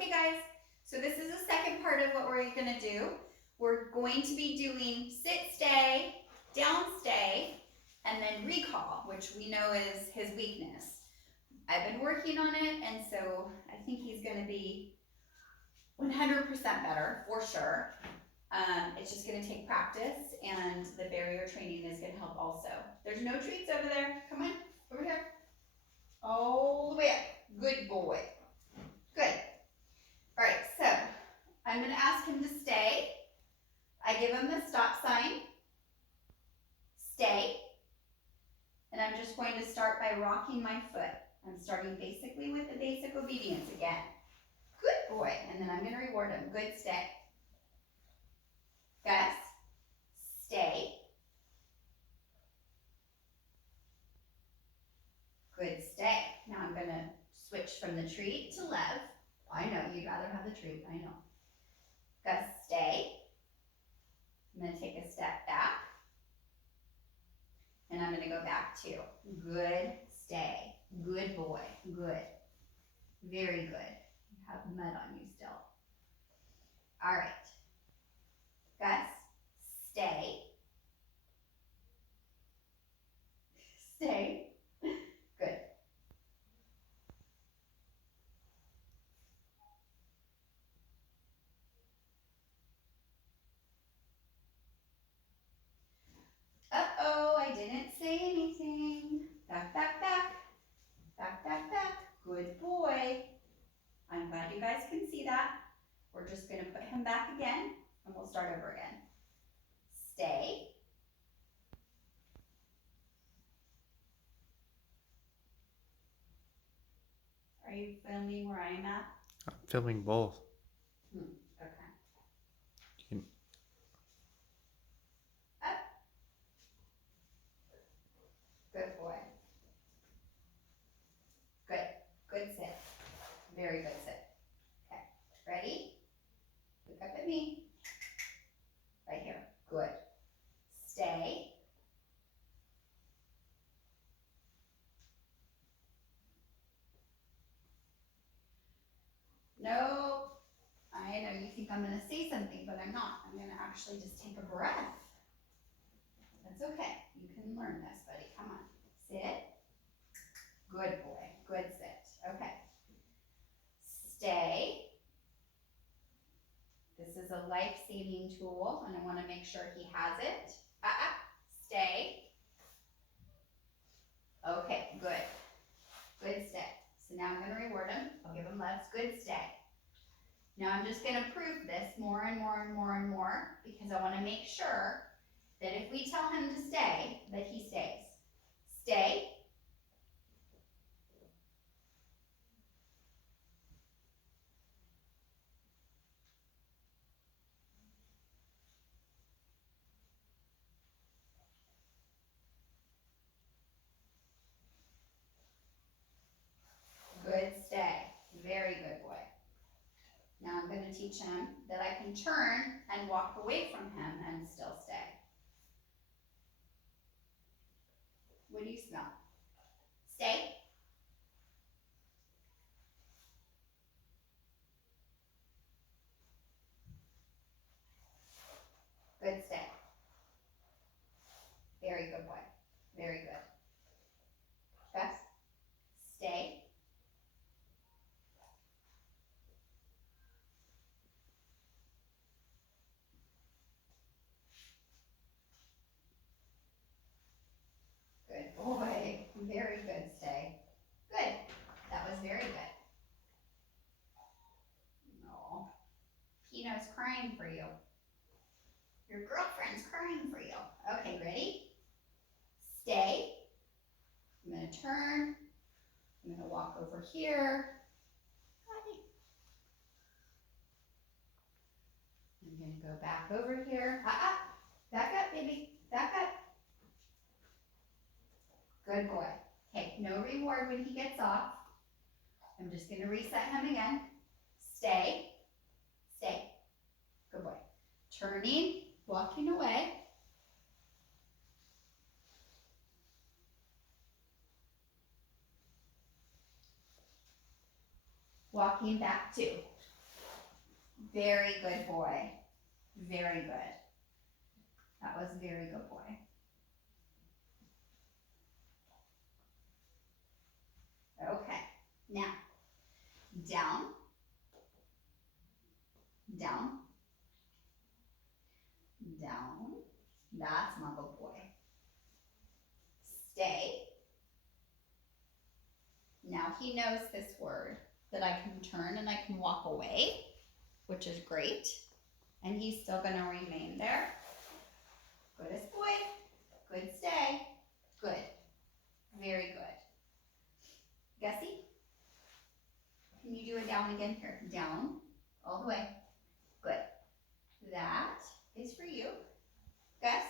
Okay guys, so this is the second part of what we're gonna do. We're going to be doing sit, stay, down, stay, and then recall, which we know is his weakness. I've been working on it, and so I think he's gonna be 100% better, for sure. It's just gonna take practice, and the barrier training is gonna help also. There's no treats over there. Come on, over here. All the way up. Good boy. Good. All right, so I'm going to ask him to stay. I give him the stop sign. Stay. And I'm just going to start by rocking my foot. I'm starting basically with the basic obedience again. Good boy. And then I'm going to reward him. Good stay. Gus, stay. Good stay. Now I'm going to switch from the treat to Lev. I know, you'd rather have the treat, I know. Gus, stay. I'm going to take a step back. And I'm going to go back to good stay. Good boy. Good. Very good. You have mud on you still. All right. Gus, stay. Stay. Good. Uh-oh, I didn't say anything. Back, back, back. Back, back, back. Good boy. I'm glad you guys can see that. We're just going to put him back again, and we'll start over again. Stay. Are you filming where I am at? I'm filming both. Okay. You- Up. Good boy. Good. Good sit. Very good sit. Okay. Ready? Look up at me. Right here. Good. Stay. Nope. I know you think I'm going to say something, but I'm not. I'm going to actually just take a breath. That's okay. You can learn this, buddy. Come on. Sit. Good boy. Good sit. Okay. Stay. This is a life-saving tool, and I want to make sure he has it. Stay. Okay, good. Good stay. So now I'm going to reward him. I'll give him Lev's good stay. Now I'm just going to prove this more and more and more and more, because I want to make sure that if we tell him to stay, that he stays. Stay. Good stay. Very good boy. Now I'm going to teach him that I can turn and walk away from him and still stay. What do you smell? Stay. Good stay. Very good boy. Very good. Gus, stay. Good boy. Very good stay. Good. That was very good. No. Pino's crying for you. Your girlfriend's crying for you. Okay, ready? Stay. I'm going to turn. I'm going to walk over here. I'm going to go back over here. Back up, baby. Back up. Good boy. Okay, no reward when he gets off. I'm just going to reset him again. Stay. Stay. Good boy. Turning, walking away. Walking back to. Very good boy. Very good. That was a very good boy. Okay, now, down, down, down. That's my good boy. Stay. Now he knows this word, that I can turn and I can walk away, which is great. And he's still gonna remain there. Goodest boy. Good stay. Good. Very good. Gussie, can you do it down again here? Down, all the way. Good. That is for you. Gus.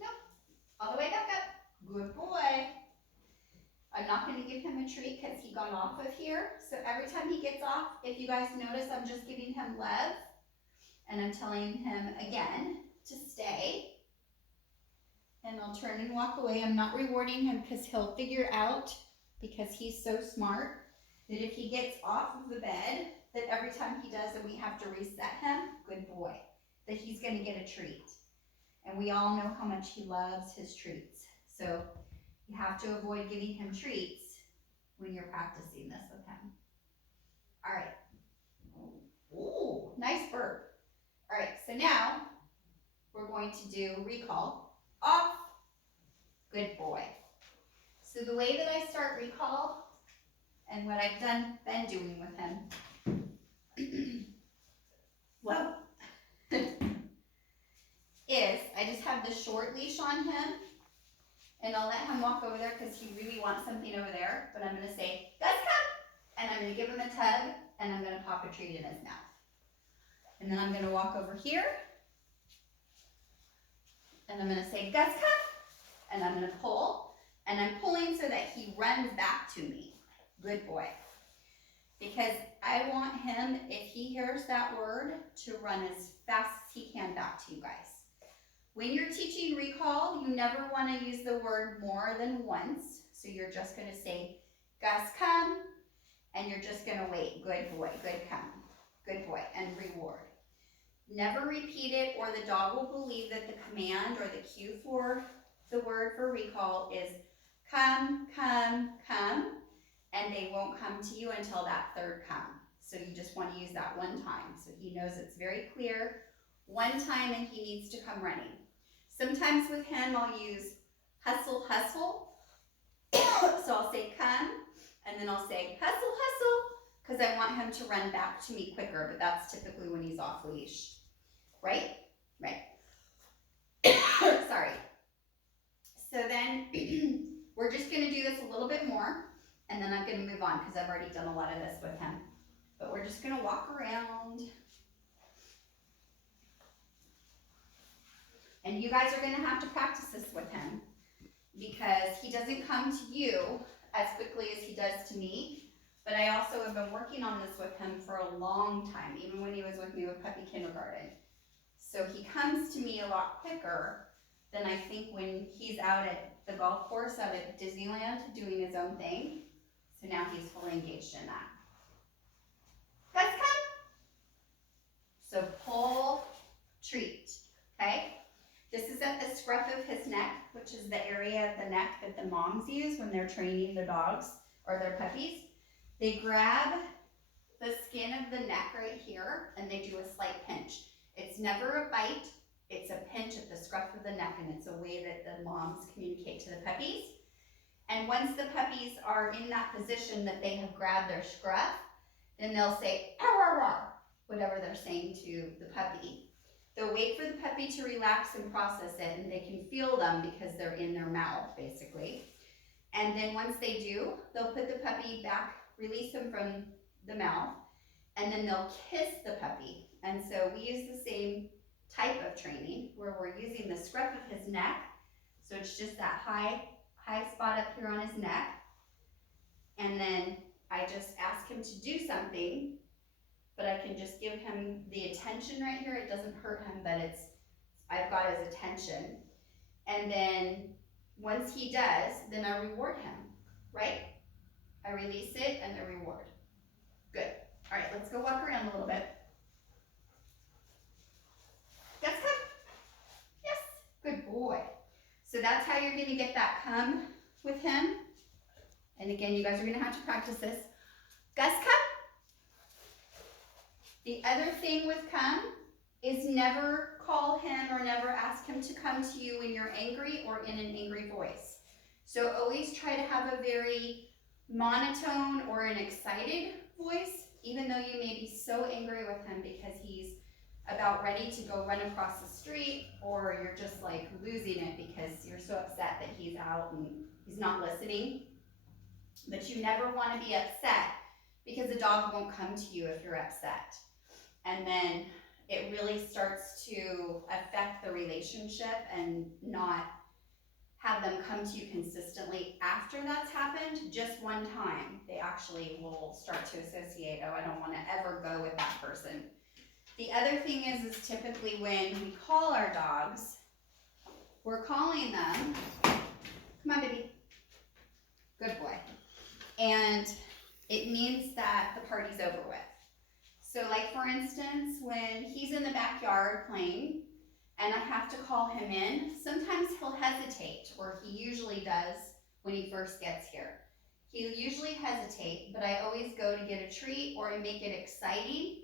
No. All the way back up. Good boy. I'm not going to give him a treat because he got off of here. So every time he gets off, if you guys notice, I'm just giving him love. And I'm telling him again to stay. And I'll turn and walk away. I'm not rewarding him because he'll figure out, because he's so smart, that if he gets off of the bed, that every time he does and we have to reset him, good boy, that he's going to get a treat. And we all know how much he loves his treats. So you have to avoid giving him treats when you're practicing this with him. All right. Ooh, nice burp. All right, so now we're going to do recall. Off. Good boy. So the way that I start recall, and what I've been doing with him, well, is I just have the short leash on him, and I'll let him walk over there because he really wants something over there, but I'm going to say, Gus, come! And I'm going to give him a tug, and I'm going to pop a treat in his mouth. And then I'm going to walk over here, and I'm going to say, Gus, come! And I'm going to pull, and I'm pulling so that he runs back to me. Good boy. Because I want him, if he hears that word, to run as fast as he can back to you guys. When you're teaching recall, you never want to use the word more than once. So you're just going to say, Gus, come, and you're just going to wait. Good boy, good come, good boy, and reward. Never repeat it, or the dog will believe that the command or the cue for the word for recall is come, come, come, and they won't come to you until that third come. So you just want to use that one time. So he knows it's very clear, one time, and he needs to come running. Sometimes with him, I'll use hustle, hustle. So I'll say come, and then I'll say hustle, hustle, because I want him to run back to me quicker, but that's typically when he's off leash. Right? Right. Sorry. So then we're just going to do this a little bit more, and then I'm going to move on because I've already done a lot of this with him. But we're just going to walk around. And you guys are going to have to practice this with him because he doesn't come to you as quickly as he does to me. But I also have been working on this with him for a long time, even when he was with me with puppy kindergarten. So he comes to me a lot quicker than I think when he's out at the golf course out at Disneyland doing his own thing. So now he's fully engaged in that. Guys, come. So pull, treat, okay? This is at the scruff of his neck, which is the area of the neck that the moms use when they're training their dogs or their puppies. They grab the skin of the neck right here and they do a slight pinch. It's never a bite, it's a pinch at the scruff of the neck, and it's a way that the moms communicate to the puppies. And once the puppies are in that position that they have grabbed their scruff, then they'll say, "Ow, ow, ow," whatever they're saying to the puppy. They'll wait for the puppy to relax and process it, and they can feel them because they're in their mouth, basically. And then once they do, they'll put the puppy back, release him from the mouth, and then they'll kiss the puppy. And so we use the same type of training where we're using the scruff of his neck. So it's just that high spot up here on his neck. And then I just ask him to do something, but I can just give him the attention right here. It doesn't hurt him, but I've got his attention. And then once he does, then I reward him, right? I release it and I reward. Good. All right, let's go walk around a little bit. Gus, come. Yes, good boy. So that's how you're gonna get that come with him. And again, you guys are gonna have to practice this. Gus, come. The other thing with come is never call him or never ask him to come to you when you're angry or in an angry voice. So always try to have a very monotone or an excited voice, even though you may be so angry with him because he's about ready to go run across the street, or you're just like losing it because you're so upset that he's out and he's not listening. But you never want to be upset because the dog won't come to you if you're upset. And then it really starts to affect the relationship and not have them come to you consistently after that's happened. Just one time, they actually will start to associate, oh, I don't want to ever go with that person. The other thing is typically when we call our dogs, we're calling them, come on baby, good boy. And it means that the party's over with. So like for instance, when he's in the backyard playing and I have to call him in, sometimes he'll hesitate, or he usually does when he first gets here. He'll usually hesitate, but I always go to get a treat or I make it exciting.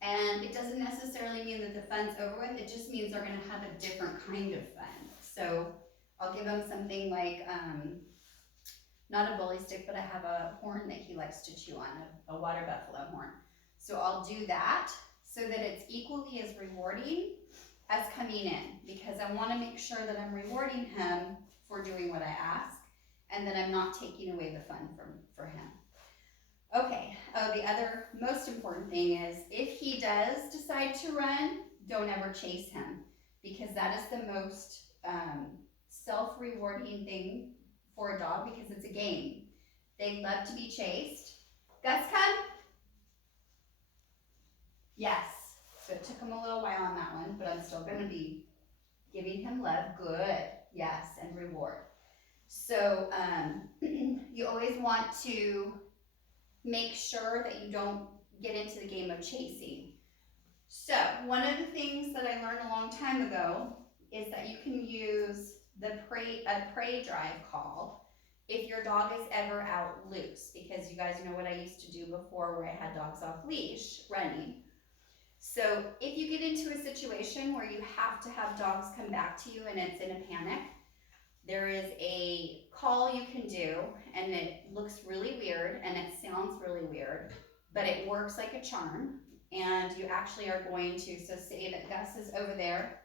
And it doesn't necessarily mean that the fun's over with, it just means they're gonna have a different kind of fun. So I'll give him something like, not a bully stick, but I have a horn that he likes to chew on, a water buffalo horn. So I'll do that so that it's equally as rewarding as coming in, because I wanna make sure that I'm rewarding him for doing what I ask, and that I'm not taking away the fun for him. Okay, the other most important thing is if he does decide to run, don't ever chase him, because that is the most self-rewarding thing for a dog, because it's a game. They love to be chased. Gus, come. Yes, so it took him a little while on that one, but I'm still gonna be giving him love. Good, yes, and reward. So you always want to make sure that you don't get into the game of chasing. So one of the things that I learned a long time ago is that you can use a prey drive call if your dog is ever out loose, because you guys know what I used to do before where I had dogs off leash running. So if you get into a situation where you have to have dogs come back to you and it's in a panic, there is a call you can do, and it looks really weird and it sounds really weird, but it works like a charm. And you actually are going to, so say that Gus is over there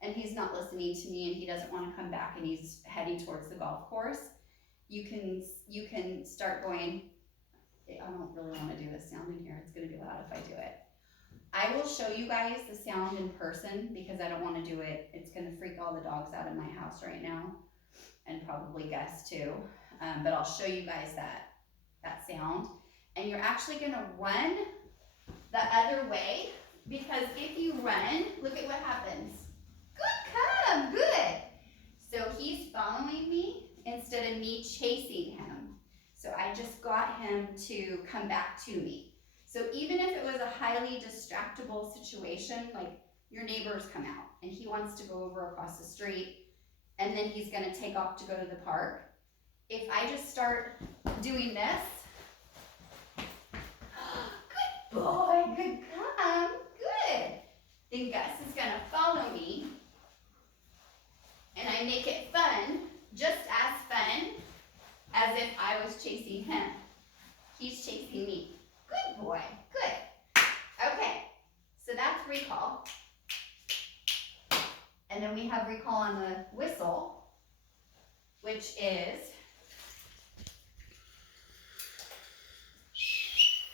and he's not listening to me and he doesn't want to come back and he's heading towards the golf course, you can start going, I don't really want to do this sound in here, it's going to be loud if I do it. I will show you guys the sound in person because I don't want to do it. It's going to freak all the dogs out in my house right now, and probably Gus too. But I'll show you guys that sound. And you're actually going to run the other way, because if you run, look at what happens. Good come, good. So he's following me instead of me chasing him. So I just got him to come back to me. So even if it was a highly distractible situation, like your neighbors come out and he wants to go over across the street and then he's gonna take off to go to the park. If I just start doing this, good boy, good come, good. Then Gus is gonna follow me and I make it fun, just as fun as if I was chasing him. He's chasing me. Good boy, good. Okay, so that's recall. And then we have recall on the whistle, which is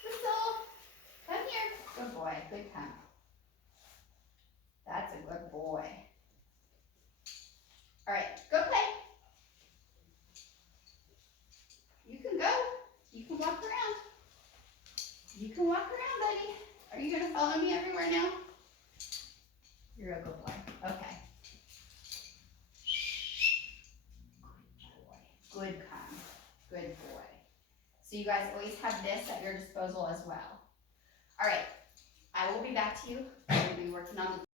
whistle, come here. Good boy, good come. That's a good boy. All right, go play. You can go, you can walk around. You can walk around, buddy. Are you gonna follow me everywhere now? You're a good boy. Okay. Good boy. Good come. Good boy. So So you guys always have this at your disposal as well. All right, I will be back to you. I will be working on the